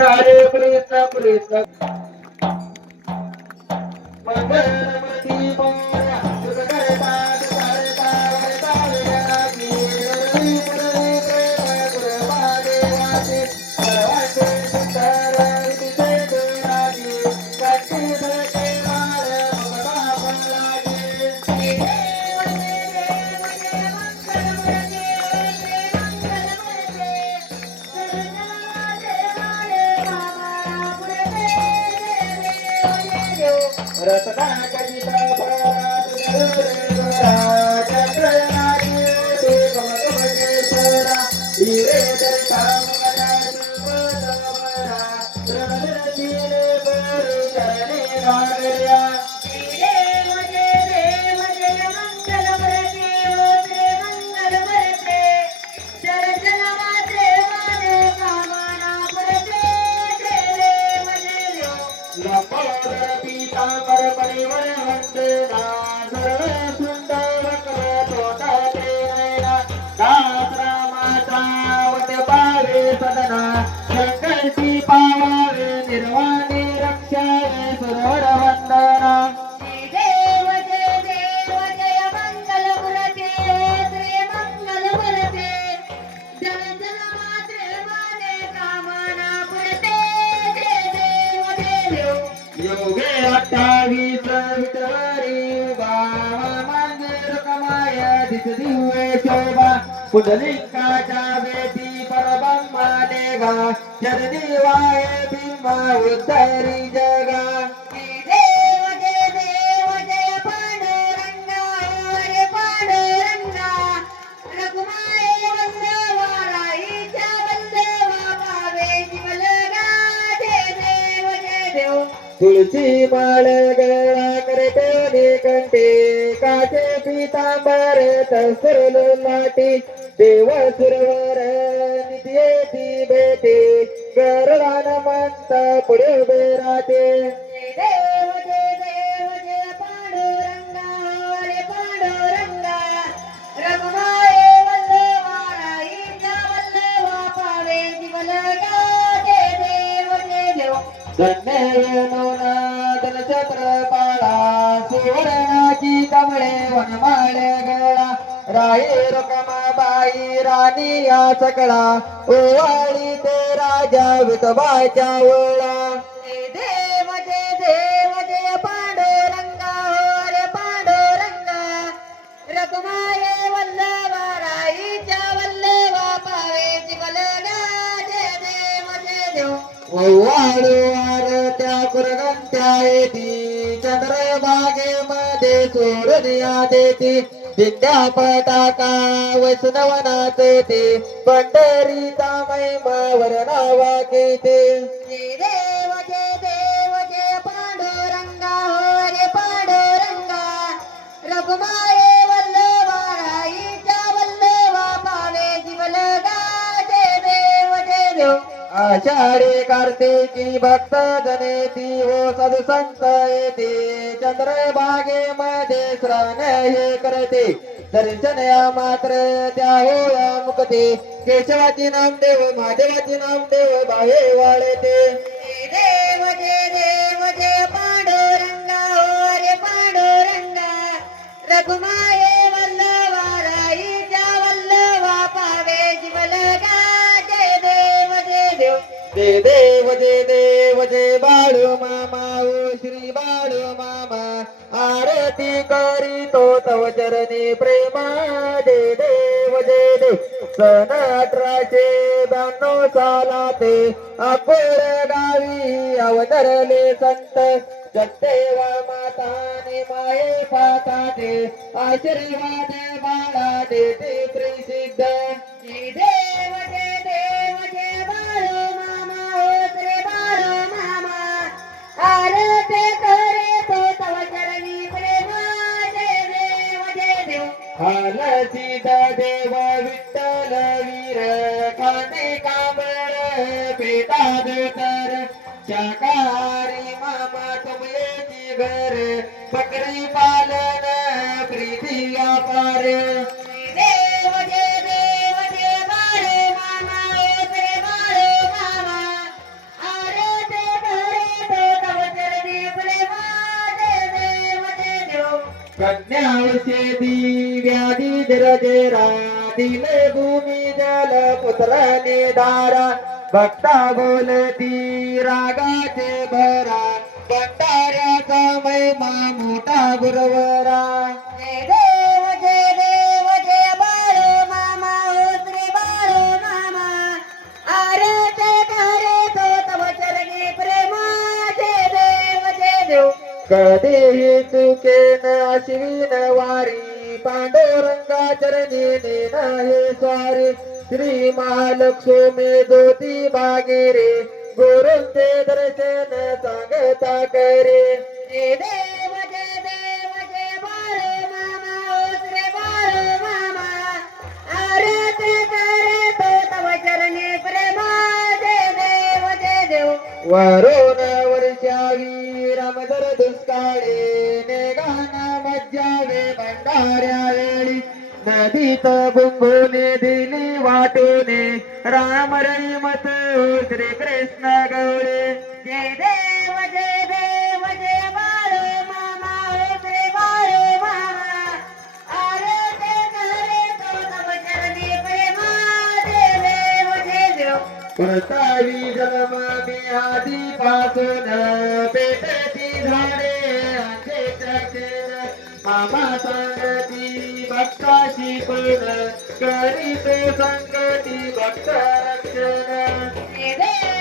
हरे कृष्ण कृष्ण मंगलमती मोरया तुझ करता करता वरता विरागी रवी मुरली प्रेम गुरुवादेवाचे सर्वांचे सुंदर विधिसे गुणाजी कंठी धरते माळ ममता फलाजी रत्ना कविता भरात चंद्रनागी ते गमगमेश्वरा हिरे दर्शा मुगला रमणशीले बरे चरणे गागर्या लंबोदर पीतांबर परिवर वंदना सर्व सुंदर तोटा देवना दास रामाचा वट पावे सदना संकल्पी पावावे निर्वाणी रक्षावे सुरवर वंदना देव जय मंगल मूर्ती श्री मंगल मूर्ती जन जन मात्रे माने कामना पुरते जय देव योगे 28 विठरी बावा मागे रकमाय दिस दिवे शोभा पुंडलिकाच्या बेटी परब्रह्मा देगा जननी वाय बिंबा उद्धरी जगा देव जय पांडुरंगा हरे पांडुरंगा रघुमाये वंदवाराईच्या वंदवा पावे जीवलगा जय देव तुळशी माळ गळा करते कंठे काचे पीतांबर तसरल लाटी देव सुरवर नित्येती भेटे गरुडान मंत पुढे उभे राहते देव जय पांडुरंगा हरे पांडुरंगा रघुमाये वंदवाराईच्या वंदवा पावे जीवलगा जय देव धन्यनादन छत्रपाळा सुवर्णाची कमळे वनमाळे गळा राये रकमाबाई राणी या सकळा ओवाळी ते राजा विठोबाच्या ओळा देव जय पांडुरंगा हरे पांडुरंगा रघुमाये वल्लभाराईच्या वल्लभा पावे जीवलगा जय देव ओवाळू आरत्या कुरगंत्या येती चंद्रभागेमध्ये सोडून देती विद्या पताका वैष्णवनाच ते पंढरीचा महिमा वर्णावा घेते देव जय पांडुरंगा हरे पांडुरंगा रघुमाये वल्लभाराईच्या वल्लभा पावे जीवलगा जय देव आषाढी कार्तिकी भक्त जनेती हो साधू संत येते चंद्रभागेमध्ये स्नान हे करते दर्शन या मात्र त्या होया मुक्ते केशवाची नामदेव महादेवाची नामदेव बाहे वाळते देव जय पांडुरंगा हरे पांडुरंगा रघुमाये वल्लभाराईच्या वल्लभा पावे जीवलगा जय देव जय देव जय बाळू मामा ओ श्री बाळू मामा आरती करीतो तव चरणी प्रेमा जय देव सन 1892 सालाते अकोर गावी अवतरले संत सत्तेवा माताने माये पाताते आशीर्वाद बाळा देते प्रसिद्ध देव जय बाळू मामा ओ श्री बाळू मामा आरती करे तो तव चरणी प्रेमा जय देव हालसीद देव विठ्ठल वीर कांदे कांबळ पेटाद तर शाकाहारी मामा तुमयेची घर बकरी पालन प्रीती व्यापार देव जय बाळू मामा ओ श्री बाळू मामा कन्यावशेदी व्याधी जरजेरा दिले भूमी जल पुत्र निधारा भक्ता बोलती रागाचे भरा भंडाऱ्याचा महिमा मोठा गुरवरा जय देव जय बाळो मामा हो श्री बाळो मामा आरते करे तो तव चरणी प्रेमा जय देव कधीही चुकेन अश्विन वारी पांडुरंगा चरणी नाही स्वारी श्री महालक्ष्मी ज्योती बागेरे गुरुंचे दर्शन सांगता करे जय देव जय बाळो मामा हो श्री बाळो मामा आरते करे तो तव चरणी प्रेमा जय देव वरून वर्षावी रामधर दुष्काळे नेगाना मज्जावे भंडाऱ्या वेळी नदीत बुंबुने दिली वाटूने राम रैमत श्री कृष्ण गवळे जय देव जय बाळो मामा हो श्री बाळो मामा आरते करे तो तव चरणी प्रेमा जय देव परतावी जन्म मी आधीपासून पेटती झाडे अंजेच्या शेर मामा सांगती भक्ताशी पण करीतो संकटी भक्त रक्षण जय देव